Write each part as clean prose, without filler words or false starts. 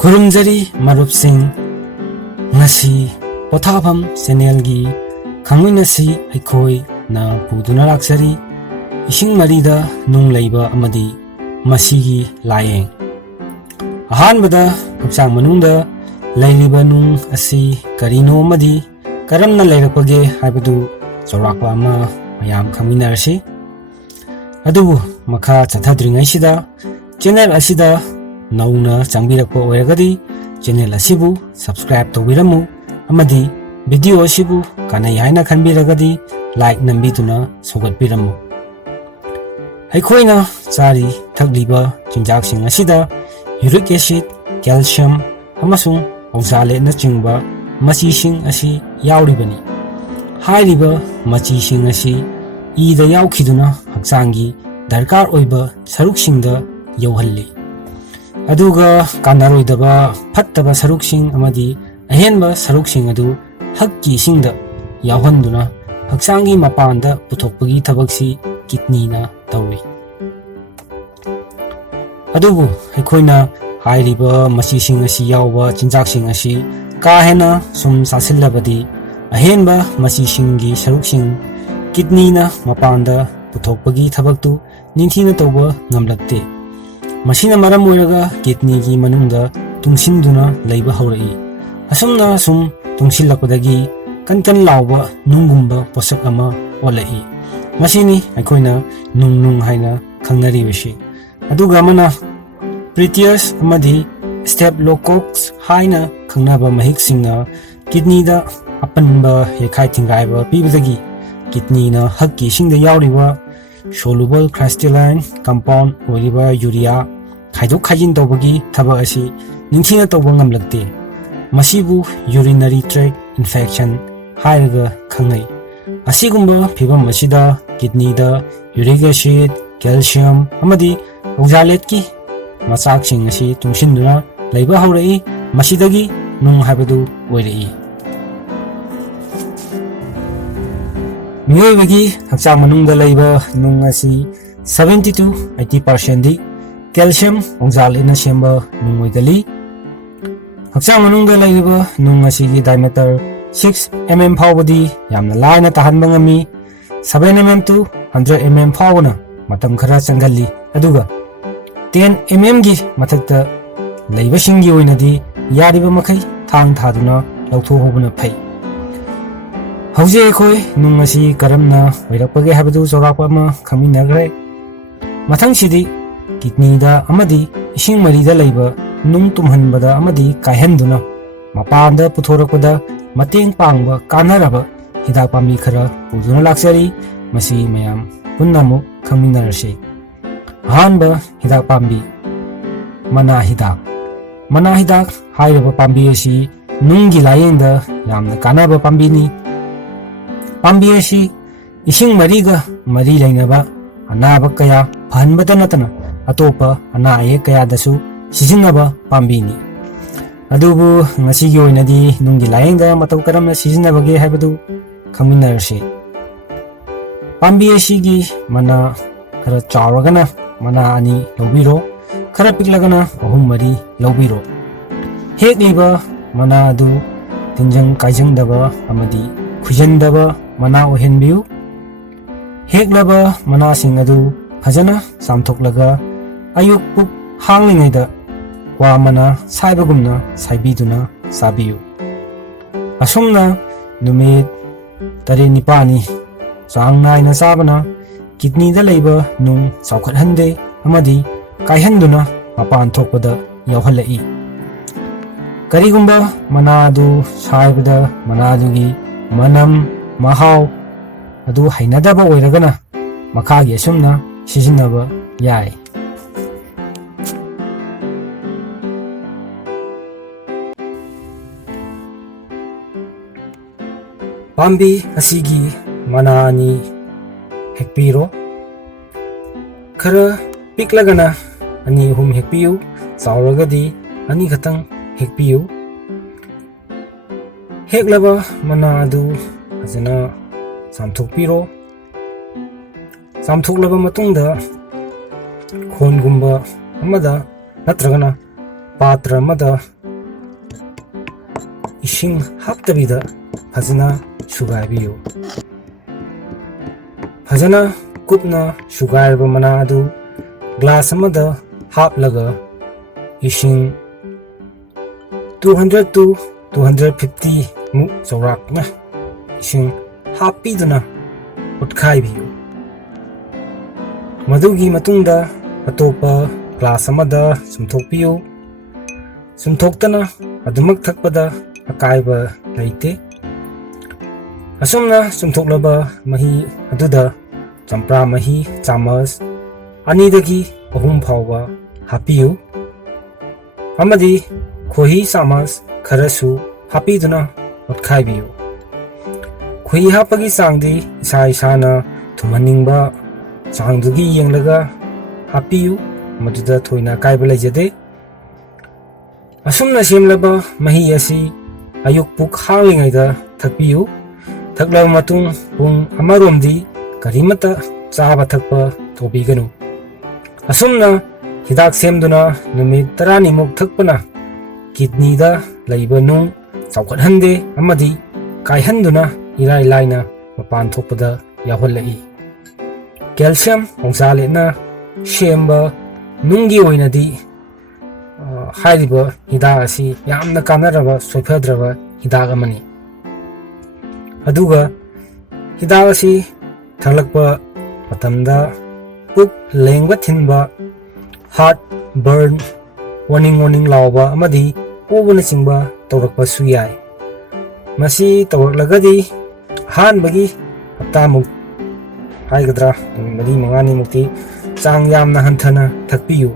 खुरुमजरी मरुपसिंग ngasi pothafam channel gi khangminasi aikhoi na puduna laksari ising marida nung leiba amadi masigi layeng ahanbada hapchang manungda leiriba nung asi karino amadi karamna leirakpage haibadu chawrakpa ama mayam khangminarasi adu makha chathadringai sida channel asida nauna changbirakpa oiragadi channel asibu subscribe tawbiramu amadi video asibu kanai haina khanbiragadi like nambiduna sogatbiramu aikhoina chari thagliba chinjaksing asida uric acid calcium amasung oxalate na chingba machising asi yauribani hairiba machising asi ida yaukhiduna haksangi darkar oiba saruksingda yauhalli aduga kanaroidaba phattaba saruksing amadi ahenba saruksing adu hakki singda yauhanduna haksangi mapanda puthokpagi thabaksi kidney na tawi adubu aikhoina hairiba machising asi yauba chinjaksing asi ka hena sum sasillabadi ahenba machisinggi saruksing kidney na mapanda puthokpagi thabaktu ningthina tawba ngamlakte masina maram oiraga kidney gi manungda tungsinduna leiba haurai asumna sum tungsilakpadagi kan lauba nungumba posak ama olai masini aikhoina nung haina khangnari wishi aduga mana Proteus amadi Staphylococcus haina khangnaba mahiksingna kidney da apanba hekhai thingraiba pibadagi kidney na hakki singda yauriba soluble crystalline compound oiriba urea khaidok khajin tawbagi thaba asi ningthina tawba ngamlakte masibu urinary tract infection hairaga khangai asigumba phibam asida kidney da uric acid calcium amadi oxalate ki machaksing asi tungsinduna leiba haurai masidagi nung habadu oirei miyoibagi hakchang manungda leiba nung asi 70 to 80% di calcium oxalate na semba nung oigali hakchang manungda leiba nung asi gi diameter 6 mm phawbadi yamna laina tahanba ngami 7 mm to 100 mm phawna matam khara changalli aduga 10 mm gi mathakta leiba singi oinadi yariba makhai thang thaduna lautho hobuna phai hauze khoi nung asi karamna oirakpage habadu chawrakpa ma khangminagre mathang sidi kidney da amadi ising mari da leiba nung tumhanbada amadi kaihanduna mapanda puthorakpada mateng pangba kanaraba hidak pambi khara puduna laksari masi mayam punnamu khangminarasi ahanba hidak pambi mana hidak hairaba pambi asi nunggi layengda yamna kanaba pambi ni pambi asi ising mariga mari lainaba anaba kaya phanbada natana atopa ana aye kaya dasu sijinnaba pambi ni adubu ngasigi oinadi nunggi layengda matau karamna sijinnabage haibadu khangminarasi pambi asigi mana khara chawragana mana ani lobiro khara piklagana ahum mari lobiro hekliba mana adu tinjang kaijangdaba amadi khujandaba mana ohenbiu heklaba mana sing adu phajana samthoklaga ayuk puk hanglingida kwa mana saibagumna saibiduna sabiu asumna numit tare nipani changnaina sabana kidney da leiba nung chawkhat hande amadi kaihanduna mapan thokpada yauhalai karigumba mana adu saibada mana adugi manam mahau adu hainadaba oiragana makhagi asumna sijinnaba yai pambi asigi mana ani hekpiro khara piklagana ani hum hekpiu chawragadi ani khatang hekpiu heklaba mana adu ajana samthokpiro samthoklaba matungda khongumba amada natragana ꯄꯥꯇ꯭ꯔ ꯑꯃꯗ ꯏꯁꯤꯡ ꯍꯥꯞꯇꯕꯤꯗ ꯐꯖꯅ ꯁꯨꯒꯥꯏꯕꯤꯌꯨ꯫ ꯐꯖꯅ ꯀꯨꯞꯅ ꯁꯨꯒꯥꯏꯔꯕ ꯃꯅꯥ ꯑꯗꯨ glass ꯑꯃꯗ ꯍꯥꯞꯂꯒ ꯏꯁꯤꯡ 200 to 250 ꯃꯨꯛ ꯆꯥꯎꯔꯥꯛꯅ ꯏꯁꯤꯡ ꯍꯥꯞꯄꯤꯗꯨꯅ ꯎꯠꯈꯥꯏꯕꯤꯌꯨ꯫ ꯃꯗꯨꯒꯤ ꯃꯇꯨꯡꯗ ꯑꯇꯣꯞꯄ ꯒ꯭ꯂꯥꯁ ꯑꯃꯗ ꯁꯨꯝꯊꯣꯛꯄꯤꯌꯨ꯫ ꯁꯨꯝꯊꯣꯛꯇꯅ ꯑꯗꯨꯃꯛ ꯊꯛꯄꯗ ꯑꯀꯥꯏꯕ ꯂꯩꯇꯦ꯫ ꯑꯁꯨꯝꯅ ꯁꯨꯝꯊꯣꯛꯂꯕ ꯃꯍꯤ ꯑꯗꯨꯗ ꯆꯝꯄ꯭ꯔꯥ ꯃꯍꯤ ꯆꯥꯃꯁ 2 - 3 ꯐꯥꯎꯕ ꯍꯥꯞꯄꯤꯌꯨ ꯑꯃꯗꯤ ꯈꯣꯏꯍꯤ ꯆꯥꯃꯁ ꯈꯔꯁꯨ ꯍꯥꯞꯄꯤꯗꯨꯅ ꯑꯣꯠꯈꯥꯏꯕꯤꯌꯨ꯫ ꯈꯣꯏꯍꯤ ꯍꯥꯞꯄꯒꯤ ꯆꯥꯡꯗꯤ ꯏꯁꯥꯅ ꯊꯨꯝꯍꯟꯅꯤꯡꯕ ꯆꯥꯡꯗꯨꯒꯤ ꯌꯦꯡꯂꯒ ꯍꯥꯞꯄꯤꯌꯨ, ꯃꯗꯨꯗ ꯊꯣꯏꯅ ꯑꯀꯥꯏꯕ ꯂꯩꯖꯗꯦ꯫ ꯑꯁꯨꯝꯅ ꯁꯦꯝꯂꯕ ꯃꯍꯤ ꯑꯁꯤ ꯑꯌꯨꯛ ꯄꯨꯛ ꯍꯥꯡꯂꯤꯉꯩꯗ ꯊꯛꯄꯤꯌꯨ꯫ ꯊꯛꯂꯕ ꯃꯇꯨꯡ ꯄꯨꯡ ꯑꯃꯔꯣꯝꯗꯤ ꯀꯔꯤꯃꯠꯇ ꯆꯥꯕ ꯊꯛꯄ ꯇꯧꯕꯤꯒꯅꯨ꯫ ꯑꯁꯨꯝꯅ ꯍꯤꯗꯥꯛ ꯁꯦꯝꯗꯨꯅ ꯅꯨꯃꯤꯠ 10ꯅꯤꯃꯨꯛ ꯊꯛꯄꯅ ꯀꯤꯗꯅꯤꯗ ꯂꯩꯕ ꯅꯨꯡ ꯆꯥꯎꯈꯠꯍꯟꯗꯦ ꯑꯃꯗꯤ ꯀꯥꯏꯍꯟꯗꯨꯅ ꯏꯔꯥꯏ ꯂꯥꯏꯅ ꯃꯄꯥꯟ ꯊꯣꯛꯄꯗ ꯌꯥꯎꯍꯜꯂꯛꯏ꯫ ꯀꯦꯜꯁꯤꯌꯝ ꯑꯣꯛꯁꯥꯂꯦꯠꯅ ꯁꯦꯝꯕ ꯅꯨꯡꯒꯤ ꯑꯣꯏꯅꯗꯤ ꯍꯥꯏꯔꯤꯕ ꯍꯤꯗꯥꯛ ꯑꯁꯤ ꯌꯥꯝꯅ ꯀꯥꯟꯅꯔꯕ ꯁꯣꯏꯐꯗ꯭ꯔꯕ ꯍꯤꯗꯥꯛ ꯑꯃꯅꯤ꯫ ꯑꯗꯨꯒ ꯍꯤꯗꯥꯛ ꯑꯁꯤ ꯊꯛꯂꯛꯄ ꯃꯇꯝꯗ ꯄꯨꯛ ꯂꯦꯡꯕ ꯊꯤꯟꯕ, ꯍꯥꯔꯠ ꯕꯔꯟ, ꯑꯣꯅꯤꯡ ꯂꯥꯎꯕ ꯑꯃꯗꯤ ꯑꯣꯕꯅꯆꯤꯡꯕ ꯇꯧꯔꯛꯄꯁꯨ ꯌꯥꯏ꯫ ꯃꯁꯤ ꯇꯧꯔꯛꯂꯒꯗꯤ ꯑꯍꯥꯟꯕꯒꯤ ꯍꯞꯇꯥꯃꯨꯛ ꯍꯥꯏꯒꯗ꯭ꯔꯥ ꯅꯨꯃꯤꯠ 4-5ꯅꯤꯃꯨꯛꯇꯤ ꯆꯥꯡ ꯌꯥꯝꯅ ꯍꯟꯊꯅ ꯊꯛꯄꯤꯌꯨ꯫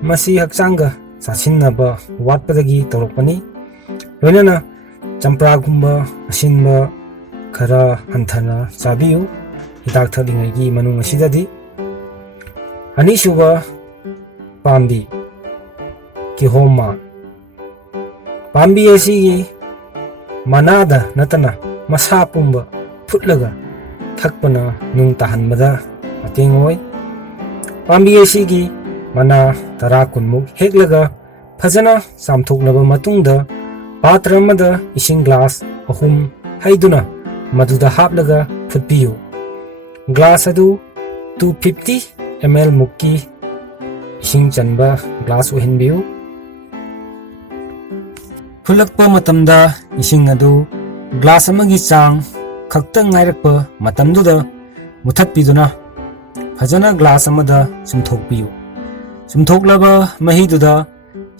ꯃꯁꯤ ꯍꯛꯆꯥꯡꯒ ꯆꯥꯁꯤꯟꯅꯕ ꯋꯥꯠꯄꯗꯒꯤ ꯇꯧꯔꯛꯄꯅꯤ꯫ ꯂꯣꯏꯅꯅ ꯆꯝꯄ꯭ꯔꯥꯒꯨꯝꯕ ꯑꯁꯤꯟꯕ ꯈꯔ ꯍꯟꯊꯅ ꯆꯥꯕꯤꯌꯨ ꯍꯤꯗꯥꯛ ꯊꯛꯂꯤꯉꯩꯒꯤ ꯃꯅꯨꯡ ꯑꯁꯤꯗꯗꯤ꯫ ꯑꯅꯤꯁꯨꯕ ꯄꯥꯝꯕꯤ ꯀꯤꯍꯣꯝ ꯄꯥꯝꯕꯤ ꯑꯁꯤꯒꯤ ꯃꯅꯥꯗ ꯅꯠꯇꯅ ꯃꯁꯥ ꯄꯨꯝꯕ ꯐꯨꯠꯂꯒ ꯊꯛꯄꯅ ꯅꯨꯡ ꯇꯥꯍꯟꯕꯗ ꯃꯇꯦꯡ ꯑꯣꯏ꯫ ꯄꯥꯝꯕꯤ ꯑꯁꯤꯒꯤ ꯃꯅꯥ 10-20ꯃꯨꯛ ꯍꯦꯛꯂꯒ ꯐꯖꯅ ꯆꯥꯝꯊꯣꯛꯂꯕ ꯃꯇꯨꯡꯗ ꯄꯥꯇ꯭ꯔ ꯑꯃꯗ ꯏꯁꯤꯡ ꯒ꯭ꯂꯥꯁ 3 ꯍꯩꯗꯨꯅ ꯃꯗꯨꯗ ꯍꯥꯞꯂꯒ ꯐꯨꯠꯄꯤꯌꯨ꯫ ꯒ꯭ꯂꯥꯁ ꯑꯗꯨ 250 ml ꯃꯨꯛꯀꯤ ꯏꯁꯤꯡ ꯆꯟꯕ ꯒ꯭ꯂꯥꯁ ꯑꯣꯏꯍꯟꯕꯤꯌꯨ꯫ ꯐꯨꯠꯂꯛꯄ ꯃꯇꯝꯗ ꯏꯁꯤꯡ ꯑꯗꯨ ꯒ꯭ꯂꯥꯁ ꯑꯃꯒꯤ ꯆꯥꯡ ꯈꯛꯇ ꯉꯥꯏꯔꯛꯄ ꯃꯇꯝꯗꯨꯗ ꯃꯨꯊꯠꯄꯤꯗꯨꯅ ꯐꯖꯅ ꯒ꯭ꯂꯥꯁ ꯑꯃꯗ ꯁꯨꯝꯊꯣꯛꯄꯤꯌꯨ꯫ ꯁꯨꯝꯊꯣꯛꯂꯕ ꯃꯍꯤꯗꯨꯗ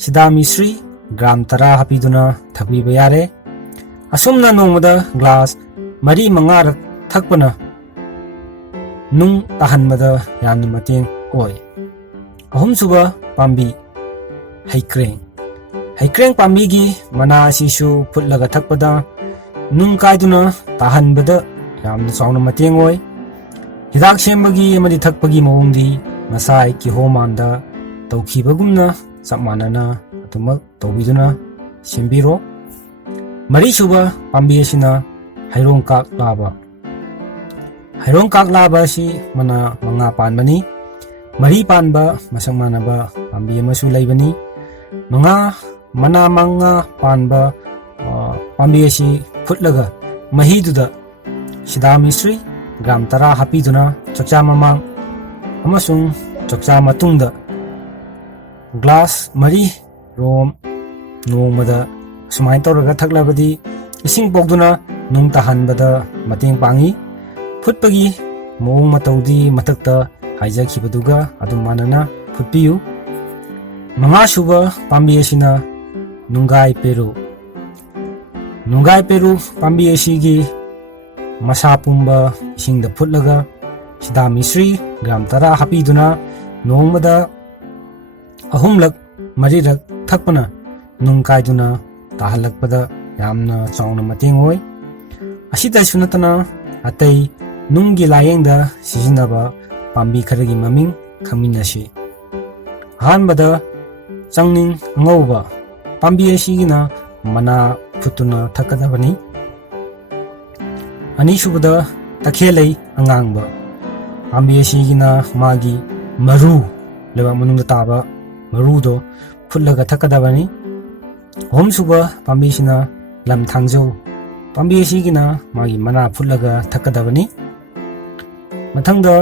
ꯁꯤꯗꯥꯃꯤꯁ꯭ꯔꯤ ꯒ꯭ꯔꯥꯝ 10 ꯍꯥꯞꯄꯤꯗꯨꯅ ꯊꯛꯄꯤꯕ ꯌꯥꯔꯦ꯫ ꯑꯁꯨꯝꯅ ꯅꯣꯡꯃꯗ ꯒ꯭ꯂꯥꯁ 4-5ꯔꯛ ꯊꯛꯄꯅ ꯅꯨꯡ ꯇꯥꯍꯟꯕꯗ ꯌꯥꯝꯅ ꯃꯇꯦꯡ ꯑꯣꯏ꯫ ꯑꯍꯨꯝꯁꯨꯕ ꯄꯥꯝꯕꯤ ꯍꯩꯀ꯭ꯔꯦꯡ ꯄꯥꯝꯕꯤꯒꯤ ꯃꯅꯥ ꯑꯁꯤꯁꯨ ꯐꯨꯠꯂꯒ ꯊꯛꯄꯗ ꯅꯨꯡ ꯀꯥꯏꯗꯨꯅ ꯇꯥꯍꯟꯕꯗ ꯌꯥꯝꯅ ꯆꯥꯎꯅ ꯃꯇꯦꯡ ꯑꯣꯏ꯫ ꯍꯤꯗꯥꯛ ꯁꯦꯝꯕꯒꯤ ꯑꯃꯗꯤ ꯊꯛꯄꯒꯤ ꯃꯑꯣꯡꯗꯤ ꯉꯁꯥꯏ ꯀꯤꯍꯣꯝꯗ ꯇꯧꯈꯤꯕꯒꯨꯝꯅ ꯆꯞ ꯃꯥꯟꯅꯅ ꯑꯗꯨꯃꯛ ꯇꯧꯕꯤꯗꯨꯅ ꯁꯦꯝꯕꯤꯔꯣ꯫ ꯃꯔꯤꯁꯨꯕ ꯄꯥꯝꯕꯤ ꯑꯁꯤꯅ ꯍꯩꯔꯣꯡꯀꯥꯛ ꯂꯥꯕ ꯑꯁꯤ ꯃꯅꯥ 5 ꯄꯥꯟꯕꯅꯤ꯫ 3 ꯄꯥꯟꯕ ꯃꯁꯛ ꯃꯥꯟꯅꯕ ꯄꯥꯝꯕꯤ ꯑꯃꯁꯨ ꯂꯩꯕꯅꯤ꯫ ꯃꯅꯥ 5 ꯄꯥꯟꯕ ꯄꯥꯝꯕꯤ ꯑꯁꯤ ꯐꯨꯠꯂꯒ ꯃꯍꯤꯗꯨꯗ ꯁꯤꯗꯥꯃꯤꯁ꯭ꯔꯤ ꯒ꯭ꯔꯥꯝ 10 ꯍꯥꯞꯄꯤꯗꯨꯅ ꯆꯥꯛꯆꯥ ꯃꯃꯥꯡ ꯑꯃꯁꯨꯡ ꯆꯥꯛꯆꯥ ꯃꯇꯨꯡꯗ ꯒ꯭ꯂꯥꯁ 4 ꯅꯣꯡꯃꯗ ꯑꯁꯨꯃꯥꯏꯅ ꯇꯧꯔꯒ ꯊꯛꯂꯕꯗꯤ ꯏꯁꯤꯡ ꯄꯣꯛꯗꯨꯅ ꯅꯨꯡ ꯇꯥꯍꯟꯕꯗ ꯃꯇꯦꯡ ꯄꯥꯡꯏ꯫ ꯐꯨꯠꯄꯒꯤ ꯃꯑꯣꯡ ꯃꯇꯧꯗꯤ ꯃꯊꯛꯇ ꯍꯥꯏꯖꯈꯤꯕꯗꯨꯒ ꯑꯗꯨꯝ ꯃꯥꯟꯅꯅ ꯐꯨꯠꯄꯤꯌꯨ꯫ 5ꯁꯨꯕ ꯄꯥꯝꯕꯤ ꯑꯁꯤꯅ ꯅꯨꯡꯒꯥꯏ ꯄꯦꯔꯨ ꯄꯥꯝꯕꯤ ꯑꯁꯤꯒꯤ ꯃꯁꯥ ꯄꯨꯝꯕ ꯏꯁꯤꯡꯗ ꯐꯨꯠꯂꯒ ꯁꯤꯗꯥꯃꯤꯁ꯭ꯔꯤ ꯒ꯭ꯔꯥꯝ 10 ꯍꯥꯞꯄꯤꯗꯨꯅ ꯅꯣꯡꯃꯗ 3-4ꯔꯛ ꯊꯛꯄꯅ ꯅꯨꯡ ꯀꯥꯏꯗꯨꯅ ꯇꯥꯍꯜꯂꯛꯄꯗ ꯌꯥꯝꯅ ꯆꯥꯎꯅ ꯃꯇꯦꯡ ꯑꯣꯏ꯫ ꯑꯁꯤꯗꯁꯨ ꯅꯠꯇꯅ ꯑꯇꯩ ꯅꯨꯡꯒꯤ ꯂꯥꯌꯦꯡꯗ ꯁꯤꯖꯤꯟꯅꯕ ꯄꯥꯝꯕꯤ ꯈꯔꯒꯤ ꯃꯃꯤꯡ ꯈꯪꯃꯤꯟꯅꯁꯤ꯫ ꯑꯍꯥꯟꯕꯗ ꯆꯪꯅꯤꯡ ꯑꯉꯧꯕ ꯄꯥꯝꯕꯤ ꯑꯁꯤꯒꯤꯅ ꯃꯅꯥ ꯐꯨꯠꯇꯨꯅ ꯊꯛꯀꯗꯕꯅꯤ꯫ ꯑꯅꯤꯁꯨꯕꯗ ꯇꯈꯦꯜꯂꯩ ꯑꯉꯥꯡꯕ ꯄꯥꯝꯕꯤ ꯑꯁꯤꯒꯤꯅ ꯃꯥꯒꯤ ꯃꯔꯨ ꯂꯩꯕꯥꯛ ꯃꯅꯨꯡꯗ ꯇꯥꯕ ꯃꯔꯨꯗꯣ ꯐꯨꯠꯂꯒ ꯊꯛꯀꯗꯕꯅꯤ ꯑꯍꯨꯝꯁꯨꯕ ꯄꯥꯝꯕꯤꯁꯤꯅ ꯂꯝ ꯊꯥꯡꯖꯧ ꯄꯥꯝꯕꯤ ꯑꯁꯤꯒꯤꯅ ꯃꯥꯒꯤ ꯃꯅꯥ ꯐꯨꯠꯂꯒ ꯊꯛꯀꯗꯕꯅꯤ ꯃꯊꯪꯗ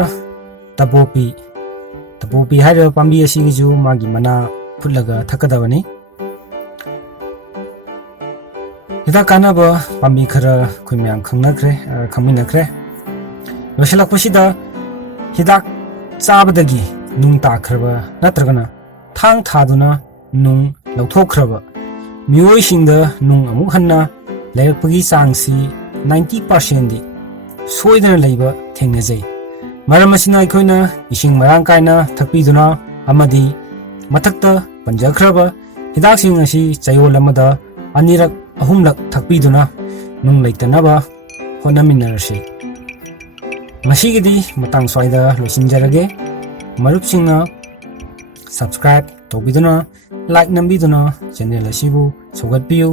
ꯇꯄꯣꯄꯤ ꯍꯥꯏꯔꯤꯕ ꯄꯥꯝꯕꯤ ꯑꯁꯤꯒꯤꯁꯨ ꯃꯥꯒꯤ ꯃꯅꯥ ꯐꯨꯠꯂꯒ ꯊꯛꯀꯗꯕꯅꯤ हिदाक कानाबा पाम्बी खरा खुई म्याम खंगमिनख्रे लोइसलाकपसिदा हिदाक चाबदगी नुंग ताख्रबा नत्रगना थांग थादुना नुंग लौथोख्रबा मियोइसिंगदा नुंग अमुक हन्ना लेरपगी चांगसी 90% दि सोइदना लैबा थेंगनजै मरम असिना अखोइना इसिंग मरांग कायना थकपिदुना अमदि मथक्ता पंजख्रबा हिदाकसिंग असि चयोल अमदा अनिरक अहुमलक थकपिदुना नुंग लैतनबा होनमिनरसि मसिगिदि मतंग स्वाइदा लोइसिनजरगे मरुपसिंगना सब्सक्राइब तौबिदुना लाइक नंबिदुना चैनल असिबु सौगतपियु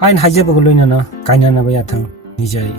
हाइन हाइजबग लोइनना कायनानबा याथंग निजै।